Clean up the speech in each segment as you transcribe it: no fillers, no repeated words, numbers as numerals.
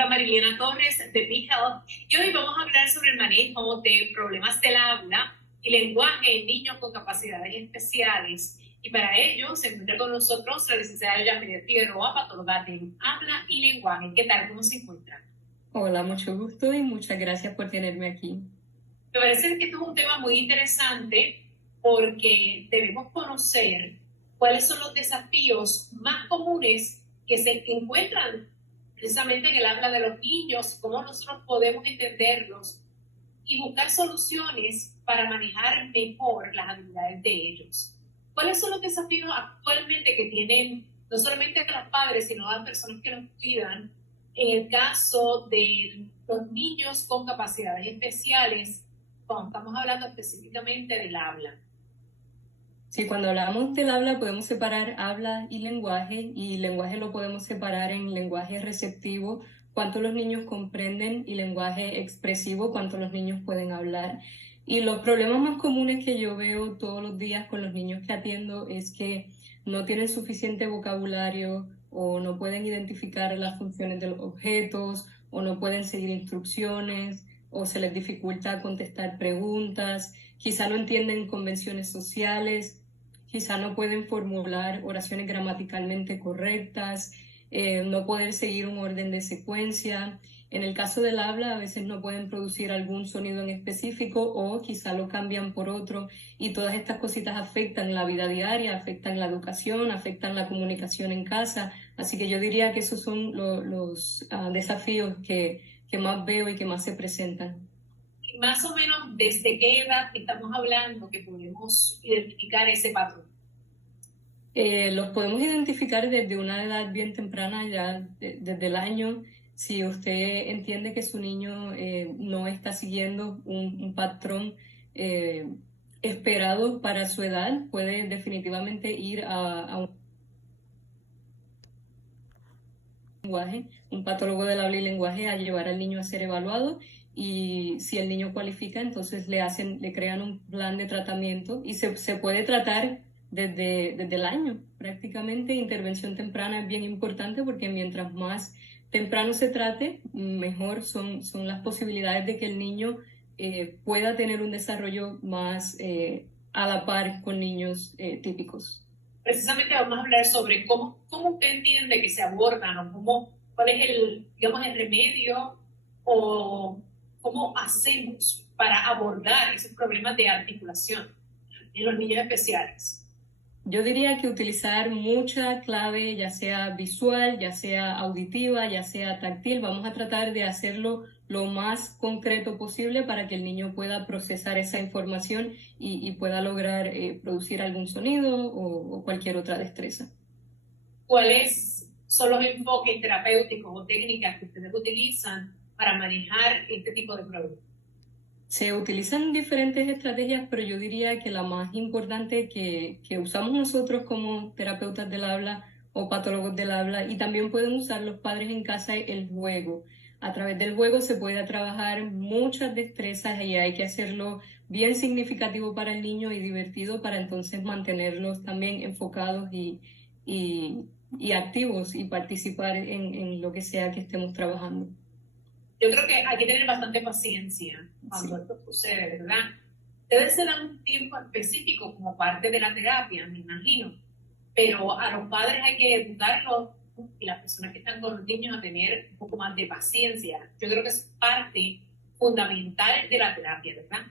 doctora Mariliana Torres de Big Health y hoy vamos a hablar sobre el manejo de problemas del habla y lenguaje en niños con capacidades especiales. Y para ello se encuentra con nosotros la licenciada Yamile Figueroa, patóloga de habla y lenguaje. ¿Qué tal? ¿Cómo se encuentra? Hola, mucho gusto y muchas gracias por tenerme aquí. Me parece que esto es un tema muy interesante porque debemos conocer cuáles son los desafíos más comunes que se encuentran precisamente en el habla de los niños, cómo nosotros podemos entenderlos y buscar soluciones para manejar mejor las habilidades de ellos. ¿Cuáles son los desafíos actualmente que tienen no solamente los padres, sino las personas que los cuidan en el caso de los niños con capacidades especiales, cuando estamos hablando específicamente del habla? Sí, cuando hablamos del habla podemos separar habla y lenguaje lo podemos separar en lenguaje receptivo, cuánto los niños comprenden, y lenguaje expresivo, cuánto los niños pueden hablar. Y los problemas más comunes que yo veo todos los días con los niños que atiendo es que no tienen suficiente vocabulario o no pueden identificar las funciones de los objetos o no pueden seguir instrucciones o se les dificulta contestar preguntas, quizá no entienden convenciones sociales, quizá no pueden formular oraciones gramaticalmente correctas, no poder seguir un orden de secuencia. En el caso del habla, a veces no pueden producir algún sonido en específico o quizá lo cambian por otro, y todas estas cositas afectan la vida diaria, afectan la educación, afectan la comunicación en casa. Así que yo diría que esos son los desafíos que más veo y que más se presentan. Más o menos, ¿desde qué edad estamos hablando que podemos identificar ese patrón? Los podemos identificar desde una edad bien temprana, ya desde el año. Si usted entiende que su niño no está siguiendo un patrón eh, esperado para su edad, puede definitivamente ir a un lenguaje, un patólogo del habla y lenguaje, a llevar al niño a ser evaluado. Y si el niño cualifica, entonces le crean un plan de tratamiento y se puede tratar desde el año. Prácticamente intervención temprana es bien importante porque mientras más temprano se trate, mejor son las posibilidades de que el niño pueda tener un desarrollo más a la par con niños típicos. Precisamente vamos a hablar sobre cómo usted entiende que se abordan o cuál es digamos, el remedio o cómo hacemos para abordar esos problemas de articulación en los niños especiales. Yo diría que utilizar mucha clave, ya sea visual, ya sea auditiva, ya sea táctil. Vamos a tratar de hacerlo lo más concreto posible para que el niño pueda procesar esa información y pueda lograr producir algún sonido o cualquier otra destreza. ¿Cuáles son los enfoques terapéuticos o técnicas que ustedes utilizan para manejar este tipo de problemas? Se utilizan diferentes estrategias, pero yo diría que la más importante que usamos nosotros como terapeutas del habla o patólogos del habla, y también pueden usar los padres en casa, es el juego. A través del juego se puede trabajar muchas destrezas y hay que hacerlo bien significativo para el niño y divertido para entonces mantenerlos también enfocados y, y activos y participar en lo que sea que estemos trabajando. Yo creo que hay que tener bastante paciencia cuando Sí. esto sucede, ¿verdad? Ustedes se dan un tiempo específico como parte de la terapia, me imagino, pero a los padres hay que educarlos y las personas que están con los niños a tener un poco más de paciencia. Yo creo que es parte fundamental de la terapia, ¿verdad?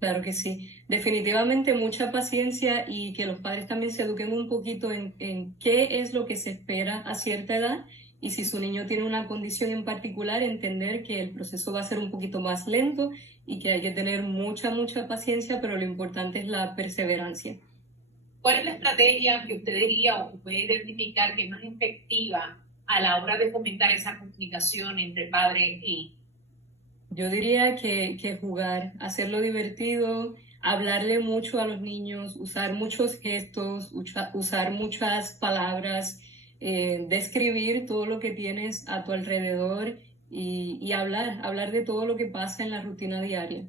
Claro que sí, definitivamente mucha paciencia y que los padres también se eduquen un poquito en qué es lo que se espera a cierta edad, y si su niño tiene una condición en particular, entender que el proceso va a ser un poquito más lento y que hay que tener mucha paciencia, pero lo importante es la perseverancia. ¿Cuál es la estrategia que usted diría o que puede identificar que es más efectiva a la hora de fomentar esa comunicación entre padre e hijo? Yo diría que jugar, hacerlo divertido, hablarle mucho a los niños, usar muchos gestos, usar muchas palabras, describir todo lo que tienes a tu alrededor y hablar de todo lo que pasa en la rutina diaria.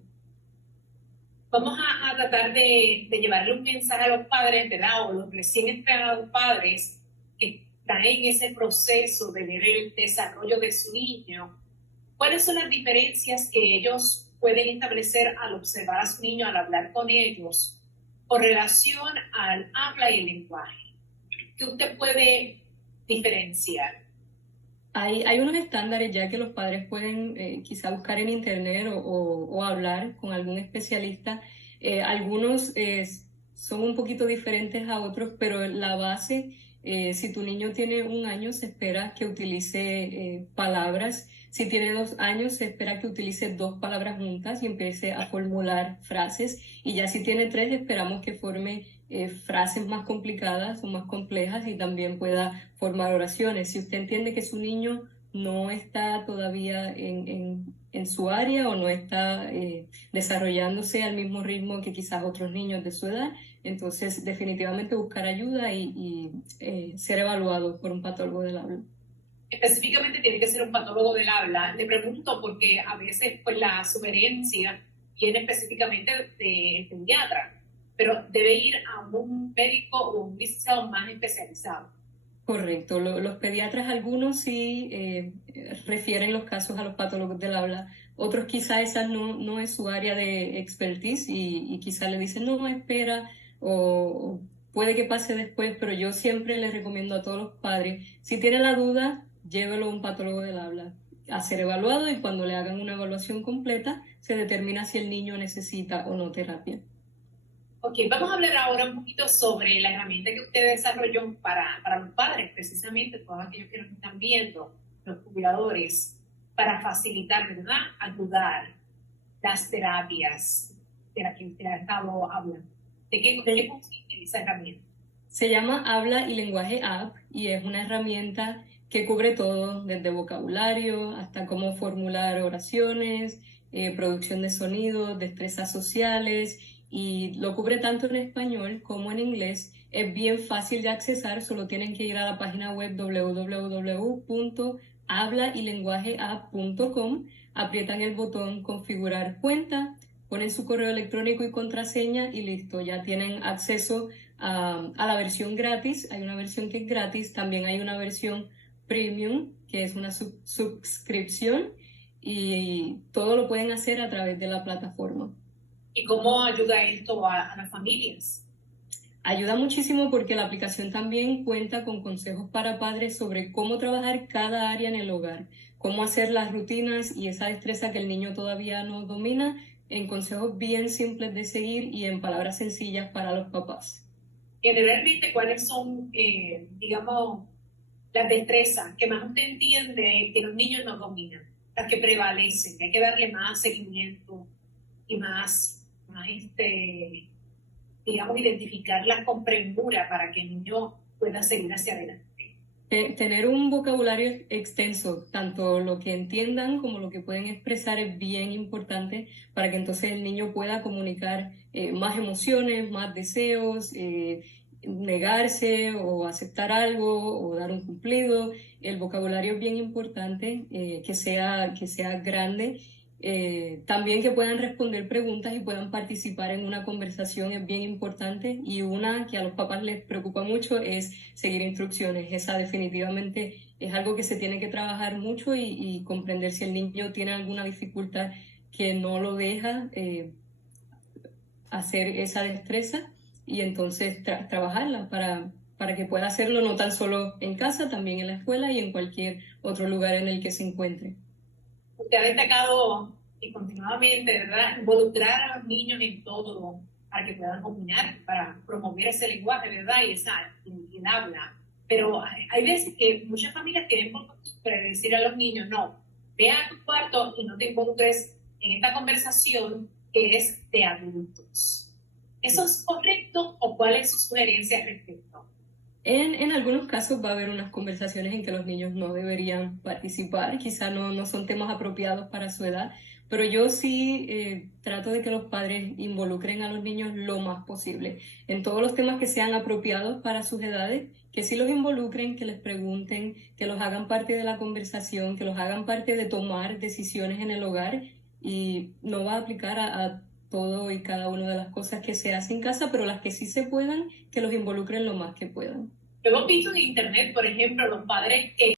Vamos a tratar de llevarle un mensaje a los padres, ¿verdad? O los recién estrenados padres, que está en ese proceso de ver el desarrollo de su niño, ¿cuáles son las diferencias que ellos pueden establecer al observar a su niño, al hablar con ellos, con relación al habla y el lenguaje? ¿Qué usted puede diferenciar? Hay unos estándares ya que los padres pueden quizá buscar en internet o hablar con algún especialista. Algunos son un poquito diferentes a otros, pero la base, si tu niño tiene 1 año, se espera que utilice palabras. Si tiene 2 años, se espera que utilice 2 palabras juntas y empiece a formular frases. Y ya si tiene 3, esperamos que forme frases más complicadas o más complejas y también pueda formar oraciones. Si usted entiende que su niño no está todavía en su área o no está desarrollándose al mismo ritmo que quizás otros niños de su edad, entonces definitivamente buscar ayuda y ser evaluado por un patólogo del habla. Específicamente tiene que ser un patólogo del habla. Le pregunto porque a veces pues la sugerencia viene específicamente de pediatra, pero debe ir a un médico o un licenciado más especializado. Correcto, los pediatras algunos sí refieren los casos a los patólogos del habla, otros quizá esa no es su área de expertise y quizá le dicen no, espera o puede que pase después, pero yo siempre les recomiendo a todos los padres, si tiene la duda, llévelo a un patólogo del habla a ser evaluado y cuando le hagan una evaluación completa se determina si el niño necesita o no terapia. Ok, vamos a hablar ahora un poquito sobre la herramienta que usted desarrolló para los padres, precisamente, todos aquellos que nos están viendo, los cuidadores, para facilitar, ¿verdad? Ayudar las terapias de las que usted ha estado hablando. ¿De qué consiste esa herramienta? Se llama Habla y Lenguaje App y es una herramienta que cubre todo, desde vocabulario hasta cómo formular oraciones, producción de sonidos, destrezas sociales, y lo cubre tanto en español como en inglés. Es bien fácil de accesar, solo tienen que ir a la página web www.hablaylenguajeapp.com, aprietan el botón configurar cuenta, ponen su correo electrónico y contraseña y listo, ya tienen acceso a la versión gratis. Hay una versión que es gratis, también hay una versión premium que es una suscripción y todo lo pueden hacer a través de la plataforma. ¿Y cómo ayuda esto a las familias? Ayuda muchísimo porque la aplicación también cuenta con consejos para padres sobre cómo trabajar cada área en el hogar, cómo hacer las rutinas y esa destreza que el niño todavía no domina, en consejos bien simples de seguir y en palabras sencillas para los papás. Generalmente, ¿cuáles son, digamos, las destrezas que más usted entiende que los niños no dominan, las que prevalecen, que hay que darle más seguimiento y más digamos, identificarlas con premura para que el niño pueda seguir hacia adelante? Tener un vocabulario extenso, tanto lo que entiendan como lo que pueden expresar, es bien importante para que entonces el niño pueda comunicar más emociones, más deseos, negarse o aceptar algo o dar un cumplido. El vocabulario es bien importante, que sea grande. También que puedan responder preguntas y puedan participar en una conversación es bien importante, y una que a los papás les preocupa mucho es seguir instrucciones. Esa definitivamente es algo que se tiene que trabajar mucho y comprender si el niño tiene alguna dificultad que no lo deja hacer esa destreza y entonces trabajarla para que pueda hacerlo no tan solo en casa, también en la escuela y en cualquier otro lugar en el que se encuentre. Usted ha destacado y continuamente, ¿verdad?, involucrar a los niños en todo para que puedan dominar, para promover ese lenguaje, ¿verdad?, y el habla. Pero hay veces que muchas familias tienen por costumbre decir a los niños, no, ve a tu cuarto y no te involucres en esta conversación que es de adultos. ¿Eso es correcto o cuál es su sugerencia al respecto? En algunos casos va a haber unas conversaciones en que los niños no deberían participar, quizá no son temas apropiados para su edad, pero yo sí trato de que los padres involucren a los niños lo más posible en todos los temas que sean apropiados para sus edades, que sí los involucren, que les pregunten, que los hagan parte de la conversación, que los hagan parte de tomar decisiones en el hogar, y no va a aplicar a todo y cada una de las cosas que se hacen en casa, pero las que sí se puedan, que los involucren lo más que puedan. Hemos visto en internet, por ejemplo, los padres que